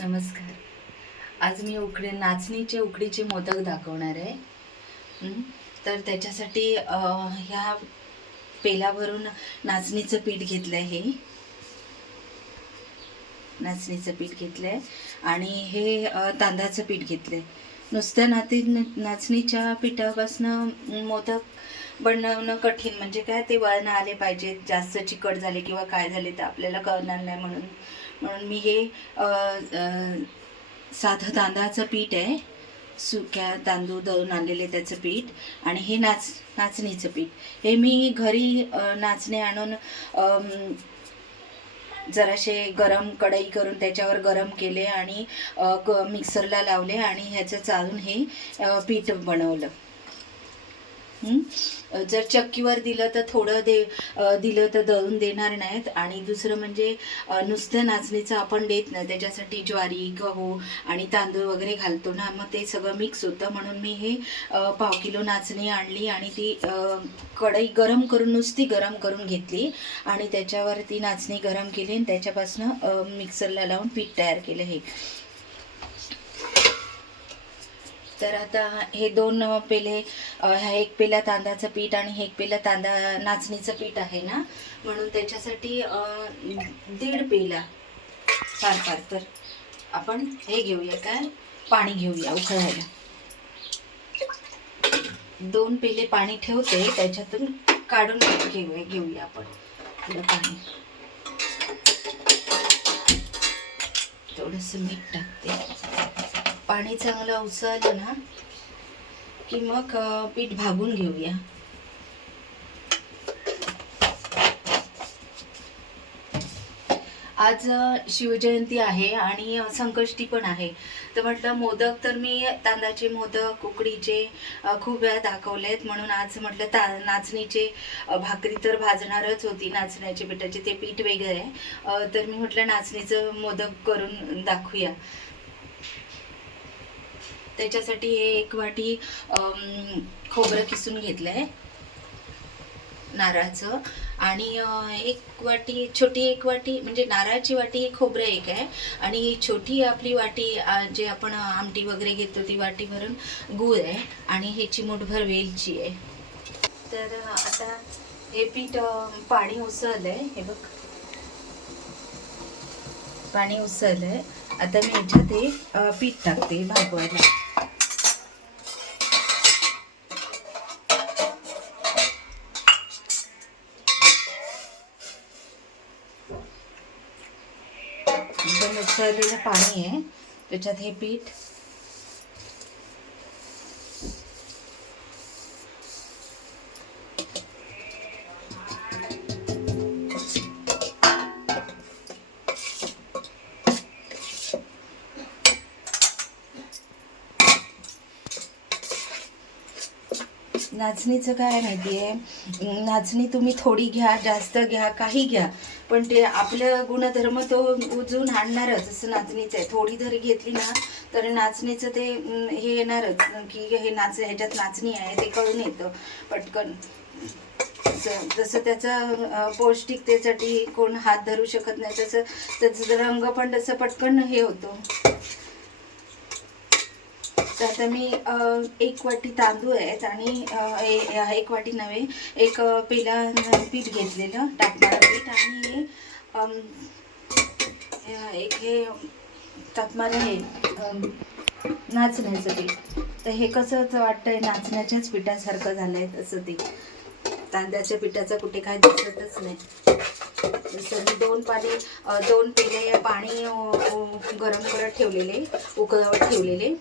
नमस्कार. आज मी नाचणीचे उकडीचे मोदक दाखवणार आहे. तर त्याच्यासाठी ह्या पेल्यावरून नाचणीचं पीठ घेतलं आहे. नाचणीचं पीठ घेतलं आहे आणि हे तांदळाचं पीठ घेतलं आहे. नुसत्या नाचणीच्या पिठापासून मोदक बनवणं कठीण, म्हणजे काय, ते वळणं आले पाहिजेत. जास्त चिकट झाले किंवा काय झाले तर आपल्याला कळणार नाही. म्हणून म्हणून मी हे साधं तांदळाचं पीठ आहे, सुक्या तांदूळ दळून आणलेले त्याचं पीठ, आणि हे नाचणीचं पीठ हे मी घरी नाचणे आणून जराशे गरम कढई करून त्याच्यावर गरम केले आणि मिक्सरला लावले आणि ह्याचं चाळून हे पीठ बनवलं. जर चक्कीवर दिलं तर थोडं दिलं तर दळून देणार नाहीत. आणि दुसरं म्हणजे नुसतं नाचणीचं आपण देत नाही, त्याच्यासाठी ज्वारी, गहू आणि तांदूळ वगैरे घालतो ना, मग ते सगळं मिक्स होतं. म्हणून मी हे 1/2 किलो नाचणी आणली आणि ती कढई गरम करून, नुसती गरम करून घेतली आणि त्याच्यावर ती नाचणी गरम केली आणि त्याच्यापासून मिक्सरला लावून पीठ तयार केलं. हे तर आता हे 2 पेले, ह्या 1 पेला तांदळाचं पीठ आणि हे 1 पेला नाचणीचं पीठ आहे ना, म्हणून त्याच्यासाठी 1.5 पेला फार तर आपण हे घेऊया, काय, पाणी घेऊया उकळायला. 2 पेले पाणी ठेवते, त्याच्यातून काढून घेऊया आपण थोडं पाणी. थोडंसं मीठ टाकते. पाणी चांगलं उसळलं ना की मग पीठ भागून घेऊया. आज शिवजयंती आहे आणि संकष्टी पण आहे. तर म्हटलं मोदक, तर मी तांदळाचे मोदक, उकडीचे खूप वेळा दाखवलेत. म्हणून आज म्हटलं नाचणीचे भाकरी तर भाजणारच होती, नाचण्याच्या पिठाचे, ते पीठ वेगळं आहे. तर मी म्हटलं नाचणीचं मोदक करून दाखवूया. त्याच्यासाठी हे 1 वाटी खोबरं किसून घेतलं आहे नारळाचं, आणि 1 वाटी, छोटी 1 वाटी, म्हणजे नारळाची वाटी ही खोबरं 1 आहे, आणि छोटी आपली वाटी जे आपण आमटी वगैरे घेतो ती वाटी भरून गूळ आहे, आणि हे चिमूटभर वेलची आहे. तर आता हे पीठ पाणी उसळलं आहे, हे बघ पाणी उसळलं आहे. आता मी ह्याच्यात हे पीठ टाकते भागवायला. एकदम उसळलेलं पाणी आहे, त्याच्यात हे पीठ नाचणीचं काय माहिती आहे, नाचणी तुम्ही थोडी घ्या, जास्त घ्या, काही घ्या, पण ते आपलं गुणधर्म तो उजवून आणणारच. असं नाचणीचं आहे, थोडी जरी घेतली ना तर नाचणीचं ते हे येणारच की हे ह्याच्यात नाचणी आहे ते कळून येतं पटकन. जसं त्याचा पौष्टिकतेसाठी कोण हात धरू शकत नाही, तसं त्याचं रंग पण तसं पटकन हे होतो. तर आता मी 1 वाटी तांदूळ आहेत आणि 1 वाटी नव्हे, 1 पेला पीठ घेतलेलं, टाकणारं पीठ, आणि हे टाकणारं हे नाचण्याचं पीठ. तर हे कसं वाटतंय, नाचण्याच्याच पिठासारखं झालंय तसं. ते तांदळाच्या पिठाचं कुठे काय दिसतच नाही. जसं मी 2 पेले पाणी गरम करत ठेवलेले, उकळवत ठेवलेले,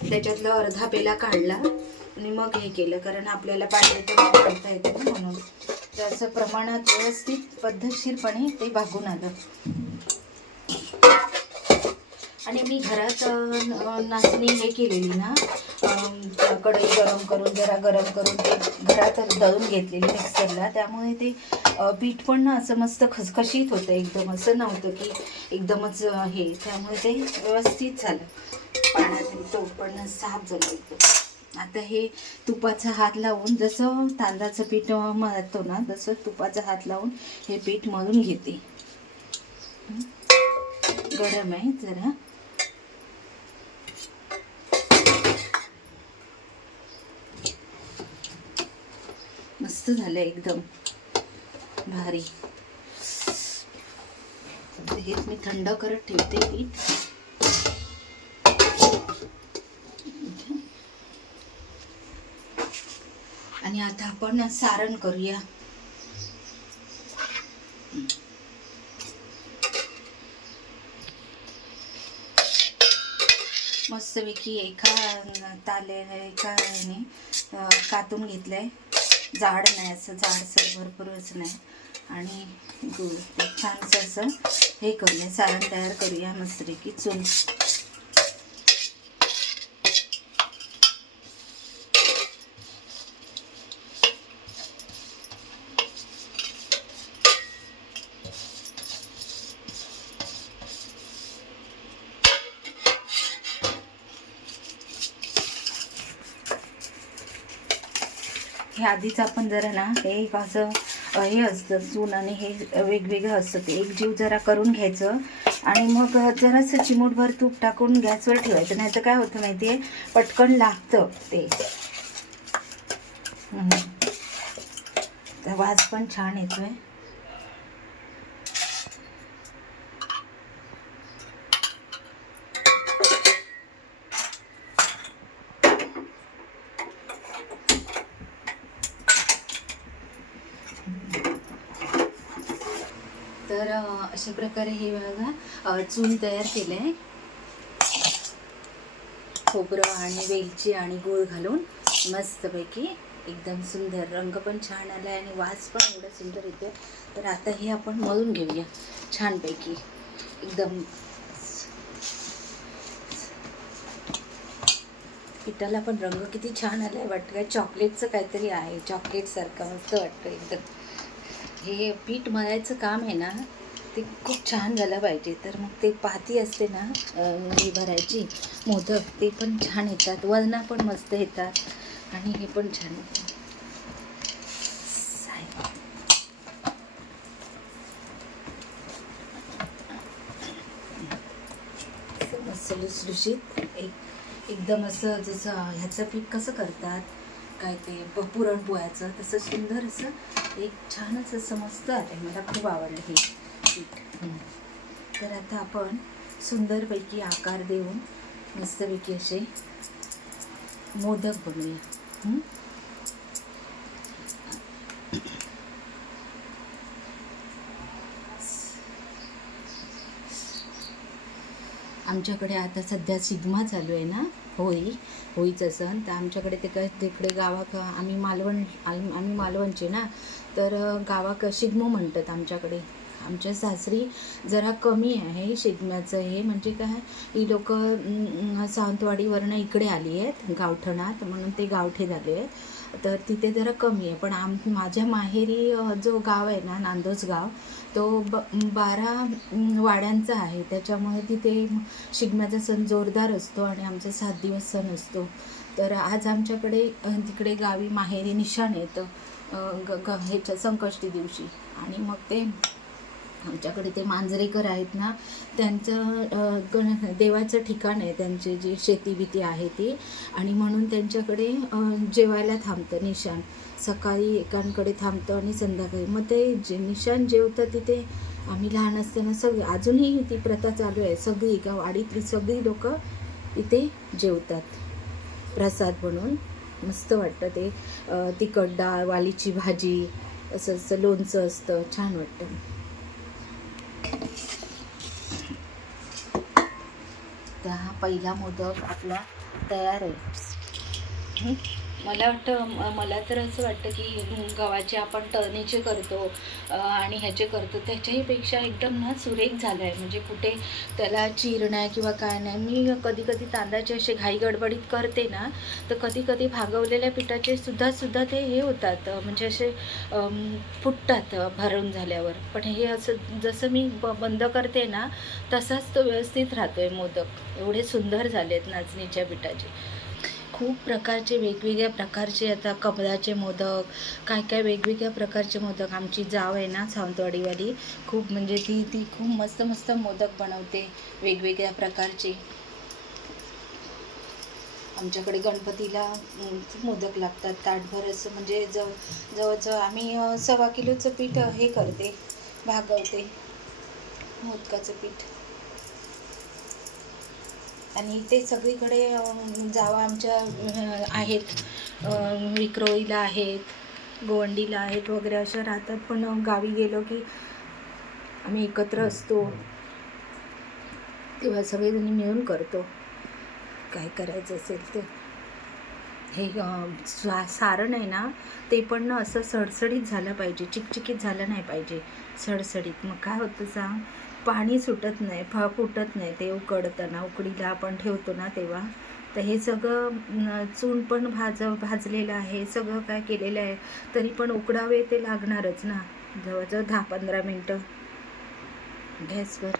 त्याच्यातलं अर्धा पेला काढला आणि मग हे केलं, कारण आपल्याला पाहिजे तर काढता येतं ना, म्हणून. तर असं प्रमाणात व्यवस्थित पद्धतशीरपणे ते भागून आलं. आणि मी घरात नाचणी हे केलेली ना, कढई जरा गरम करून ते घरात दळून घेतलेली मिक्सरला, त्यामुळे ते पीठ पण ना असं मस्त खसखशीत होतं, एकदम असं नव्हतं की एकदमच हे, त्यामुळे ते व्यवस्थित झालं. पाण्यातून तो पण साफ झालं एकदम. आता हे तुपाचा हात लावून, जसं तांदळाचं पीठ मळतो ना तसं तुपाचा हात लावून हे पीठ मळून घेते. गरम आहे जरा. मस्त झालं एकदम भारी. हेच मी थंड करत ठेवते पीठ. आणि आता आपण सारण करूया. मस्तपैकी एका एकाने कातून घेतलंय. जाड नाही, असं जाडसर भरपूरच नाही. आणि छानसं असं हे करूया, सारण तयार करूया मस्तपैकी. चूल हे आधीच आपण जरा ना हे असं हे असतं चून आणि हे वेगवेगळं असतं, ते एक जीव जरा करून घ्यायचं. आणि मग जरासं चिमूटभर तूप टाकून गॅसवर ठेवायचं. नाही तर काय होतं माहिती आहे, पटकन लागतं ते. वास पण छान येतोय. तर अशा प्रकारे हे बघा चूल तयार केलं आहे. खोबरं आणि वेलची आणि गूळ घालून मस्तपैकी एकदम सुंदर. रंग पण छान आला आहे आणि वास पण एवढा सुंदर येतो. तर आता हे आपण मळून घेऊया छानपैकी एकदम. पिठाला पण रंग किती छान आला आहे, वाटतं काय चॉकलेटचं काहीतरी आहे, चॉकलेटसारखं मस्त वाटतं एकदम. हे पीठ मळायचं काम आहे ना, ते खूप छान झालं पाहिजे. तर मग ते पाती असते ना ही भरायची मोदक, ते पण छान येतात. वजना पण मस्त येतात आणि हे पण छान येतात. मस्त लुसलुशीत एकदम असं, जसं ह्याचं पीठ कसं करतात काय ते पुरणपोळ्याचं, तसं सुंदर असं एक छानच असं मस्त आहे. मला खूप आवडलं हे पीठ. तर आता आपण सुंदरपैकी आकार देऊन मस्तपैकी असे मोदक बनवूया. आमच्याकडे आता सध्या शिगमा चालू आहे ना, होळीचं सण. तर आमच्याकडे ते काय तिकडे आम्ही मालवणचे ना, तर गावाक शिगमो म्हणतात आमच्याकडे. आमच्या सासरी जरा कमी आहे शिगम्याचं हे, म्हणजे काय ही लोक सावंतवाडीवरनं इकडे आली आहेत गावठणात, म्हणून ते गावठे झाले आहेत. तर तिथे जरा कमी आहे. पण माझ्या माहेरी जो गाव आहे ना, नांदोस गाव, तो 12 वाड्यांचा आहे. त्याच्यामुळे तिथे शिगम्याचा सण जोरदार असतो आणि आमचा 7 दिवस सण असतो. तर आज आमच्याकडे तिकडे गावी माहेरी निशाण येतं ह्याच्या संकष्टी दिवशी. आणि मग ते आमच्याकडे ते मांजरेकर आहेत ना, त्यांचं देवाचं ठिकाण आहे, त्यांची जी शेती आहे ती. आणि म्हणून त्यांच्याकडे जेवायला थांबतं निशाण. सकाळी एकांकडे थांबतं आणि संध्याकाळी मग ते निशाण जेवतं तिथे. आम्ही लहान असताना सगळे, अजूनही ती प्रथा चालू आहे, सगळी वाडीतली सगळी लोक इथे जेवतात प्रसाद म्हणून. मस्त वाटतं ते. तिखट डाळ, वालीची भाजी, असं लोणचं असतं, छान वाटतं. तर हा पहिला मोदक आपला तयार आहे. मला तर असं वाटतं की गव्हाचे आपण तळणीचे करतो आणि ह्याचे करतो, त्याच्याहीपेक्षा एकदम ना सुरेख झालं आहे. म्हणजे कुठे त्याला चीर नाही किंवा काय नाही. मी कधी तांदळाचे असे घाई गडबडीत करते ना, तर कधी भागवलेल्या पिठाचे सुद्धा ते हे होतात, म्हणजे असे फुटतात भरून झाल्यावर. पण हे असं जसं मी बंद करते ना, तसाच तो व्यवस्थित राहतो आहे मोदक. एवढे सुंदर झाले आहेत नाचणीच्या पिठाचे. खूप प्रकारचे वेगवेगळ्या प्रकारचे आता कमळाचे मोदक, काय काय वेगवेगळ्या प्रकारचे मोदक. आमची जाव आहे ना सावंतवाडीवाली, खूप म्हणजे ती खूप मस्त मस्त मोदक बनवते वेगवेगळ्या प्रकारचे. आमच्याकडे गणपतीला खूप मोदक लागतात, ताटभर असं. म्हणजे जवळजवळ आम्ही 1.25 किलोचं पीठ हे करते, भागवते मोदकाचं पीठ. आणि ते सगळीकडे जावा आमच्या आहेत, विक्रोळीला आहेत, गोवंडीला आहेत वगैरे अशा राहतात. पण गावी गेलो की आम्ही एकत्र असतो, तेव्हा सगळेजणी मिळून करतो काय करायचं असेल ते. हे सारण आहे ना, ते पण ना असं सडसडीत झालं पाहिजे, चिकचिकीत झालं नाही पाहिजे, सडसडीत. मग काय होतं सांग, पाणी सुटत नाही, फुटत नाही ते उकडताना, उकडीला आपण ठेवतो ना तेव्हा. तर हे सगळं चून पण भाजलेलं आहे, सगळं काय केलेलं आहे, तरी पण उकडावे ते लागणारच ना, जवळजवळ 10-15 मिनटं गॅसवर.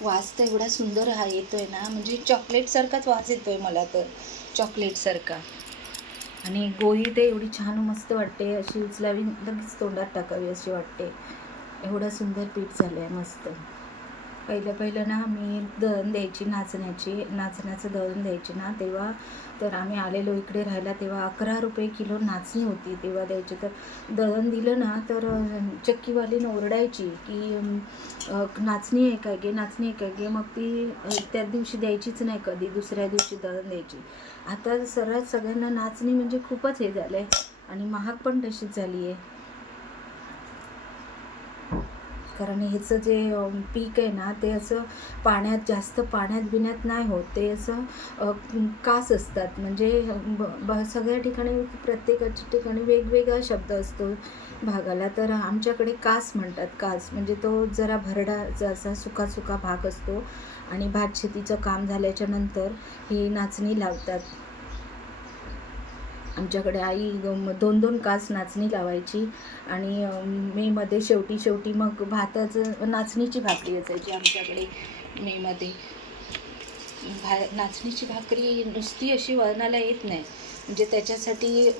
वास तर एवढा सुंदर हा येतोय ना, म्हणजे चॉकलेटसारखाच वास येतोय मला तर, चॉकलेटसारखा. आणि गोळी ते एवढी छान मस्त वाटते, अशी उचलावी लगेच तोंडात टाकावी अशी वाटते, एवढं सुंदर पीठ झालं आहे मस्त. पहिलं ना मी दळण द्यायची, नाचण्याचं दळण द्यायची ना तेव्हा. तर आम्ही आलेलो इकडे राहायला तेव्हा 11 रुपये किलो नाचणी होती तेव्हा द्यायची. तर दळण दिलं ना तर चक्कीवाली ओरडायची की नाचणी आहे काय गे, नाचणी आहे काय गे. मग ती त्या दिवशी द्यायचीच नाही, कधी दुसऱ्या दिवशी दळण द्यायची. आता सर्रास सगळ्यांना नाचणी म्हणजे खूपच हे झालं आहे, आणि महाग पण तशीच झाली आहे. कारण ह्याचं जे पीक आहे ना ते असं जास्त पाण्यात बिण्यात नाही होत, ते असं कास असतात. म्हणजे सगळ्या ठिकाणी, प्रत्येकाच्या ठिकाणी वेगवेगळा शब्द असतो भागाला. तर आमच्याकडे कास म्हणतात. कास म्हणजे तो जरा भरडाचा असा सुका सुका भाग असतो, आणि भात शेतीचं काम झाल्याच्या नंतर ही नाचणी लावतात. आमच्याकडे आई 2-2 कास नाचणी लावायची, आणि मेमध्ये शेवटी मग भाताचं नाचणीची भाकरी असायची आमच्याकडे मेमध्ये. नाचणीची भाकरी नुसती अशी वळणाला येत नाही, म्हणजे त्याच्यासाठी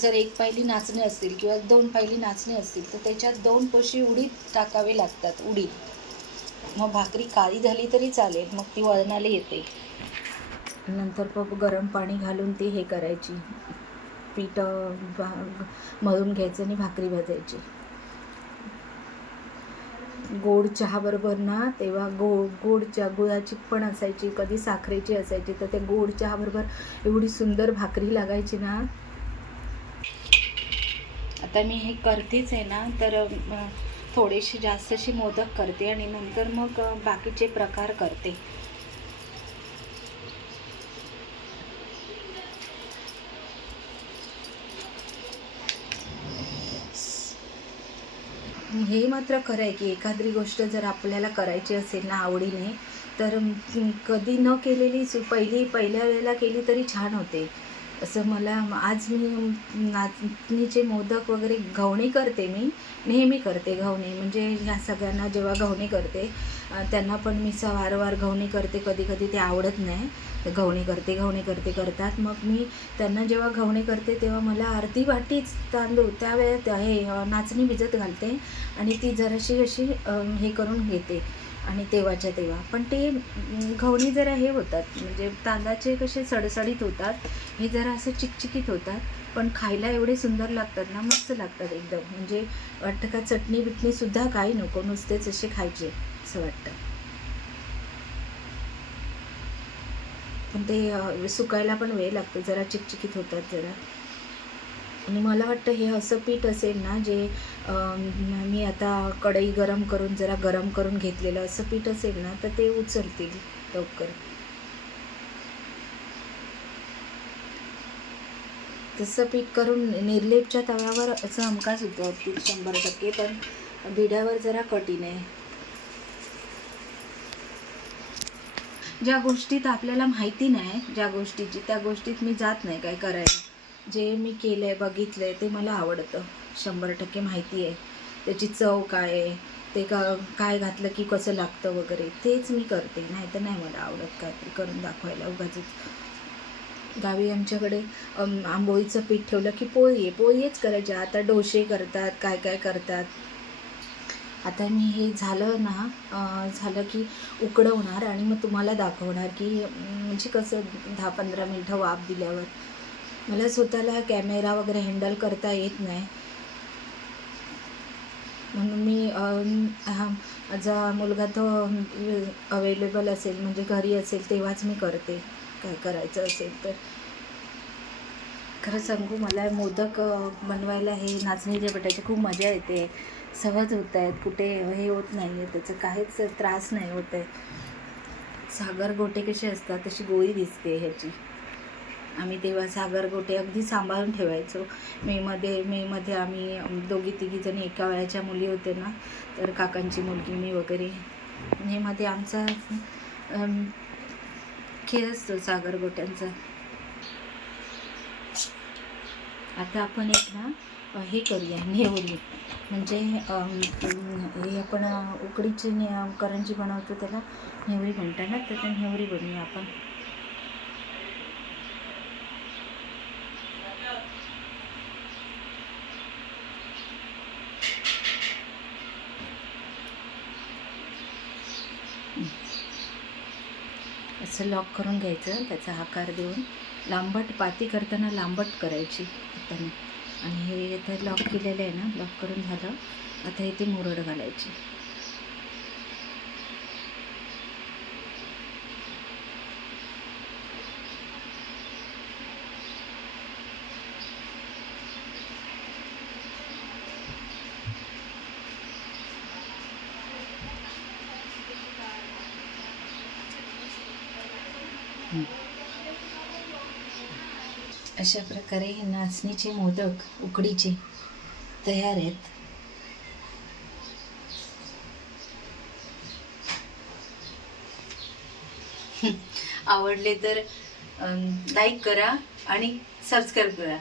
जर 1 पायली नाचणी असतील किंवा 2 पायली नाचणी असतील तर त्याच्यात 2 पशी उडीद टाकावे लागतात, उडीद. मग भाकरी काळी झाली तरी चालेल, मग ती वळणाला येते. नंतर गरम पाणी घालून ती हे करायची, पीठ मळून घ्यायचं आणि भाकरी भाजायची. गोड चहाबरोबर ना तेव्हा गुळाची पण असायची, कधी साखरेची असायची. तर ते गोड चहाबरोबर एवढी सुंदर भाकरी लागायची ना. आता मी हे करतेच आहे ना, तर थोडेसे जास्तशी मोदक करते आणि नंतर मग बाकीचे प्रकार करते. हे मात्र खरं आहे की एखादी गोष्ट जर आपल्याला करायची असेल ना आवडीने, तर कधी न केलेली पहिल्या वेळेला केली तरी छान होते. असं मला आज मी नाचणीचे मोदक वगैरे घावणे करते, मी नेहमी करते घावणे. म्हणजे ह्या सगळ्यांना जेव्हा घावणे करते त्यांना पण मी वारंवार घावणे करते. कधी कधी ते आवडत नाही, घावणे करते करतात. मग मी त्यांना जेव्हा घावणे करते तेव्हा मला अर्धी वाटीच तांदूळ त्यावेळेत हे नाचणी भिजत घालते, आणि ती जराशी अशी हे करून घेते, आणि तेव्हाच्या तेव्हा. पण ते घावणे जरा हे होतात, म्हणजे तांदळाचे कसे सडसडीत होतात, हे जरा असं चिकचिकीत होतात, पण खायला एवढे सुंदर लागतात ना, मस्त लागतात एकदम. म्हणजे वाटतं का चटणी बिटणीसुद्धा काही नको, नुसतेच असे खायचे असं वाटतं. पण ते सुकायला पण वेळ लागतो, जरा चिकचिकीत होतात जरा. आणि मला वाटतं हे असं पीठ असेल ना, जे मी आता कढई गरम करून घेतलेलं असं पीठ असेल ना, तर ते उचलतील लवकर. तसं पीठ करून निर्लेपच्या तव्यावर असं हमखास उतरतील 100%, पण बिड्यावर जरा कठीण आहे. ज्या गोष्टीत आपल्याला माहिती नाही, त्या गोष्टीत मी जात नाही काय करायला. जे मी केलं आहे, बघितलं आहे, ते मला आवडतं. 100% माहिती आहे. त्याची चव काय आहे, ते काय घातलं की कसं लागतं वगैरे, तेच मी करते. नाही तर नाही मला आवडत काहीतरी करून दाखवायला उगाचच. गावी आमच्याकडे आंबोळीचं पीठ ठेवलं की पोळीच करायची. आता डोसे करतात, काय काय करतात. आता मी हे झालं ना, झालं की उकडवणार आणि मग तुम्हाला दाखवणार की म्हणजे कसं 10-15 मिनटं वाफ दिल्यावर. मला स्वतःला कॅमेरा वगैरे हँडल करता येत नाही, म्हणून मी माझा मुलगा तो अवेलेबल असेल म्हणजे घरी असेल तेव्हाच मी करते काय करायचं असेल तर. खरं सांगू, मला मोदक बनवायला हे नाचणीच्या पिठाची खूप मजा येते. सहज होत आहेत, कुठे हे होत नाही आहे, त्याचं काहीच त्रास नाही होत आहे. सागर गोटे कसे असतात तशी गोळी दिसते ह्याची. आम्ही तेव्हा सागर गोटे अगदी सांभाळून ठेवायचो. मेमध्ये आम्ही दोघी तिघीजणी एका वयाच्या मुली होते ना, तर काकांची मुलगी मी वगैरे, मेमध्ये आमचा खेळ असतो सागर गोट्यांचा. आता आपण एक ना हे करूया, नेवरी. म्हणजे हे आपण उकडीची करंजी बनवतो त्याला नेवरी म्हणतात ना, तर त्या नेवरी बनवूया आपण. असं लॉक करून घ्यायचं, त्याचा आकार देऊन लांबट पाती करताना लांबट करायची हाताने. आणि हे आता लॉक केलेलं आहे ना, लॉक करून झालं. आता इथे मुरड घालायची. अशा प्रकारे हे नाचणीचे मोदक उकडीचे तयार आहेत. आवडले तर लाईक करा आणि सबस्क्राईब करा.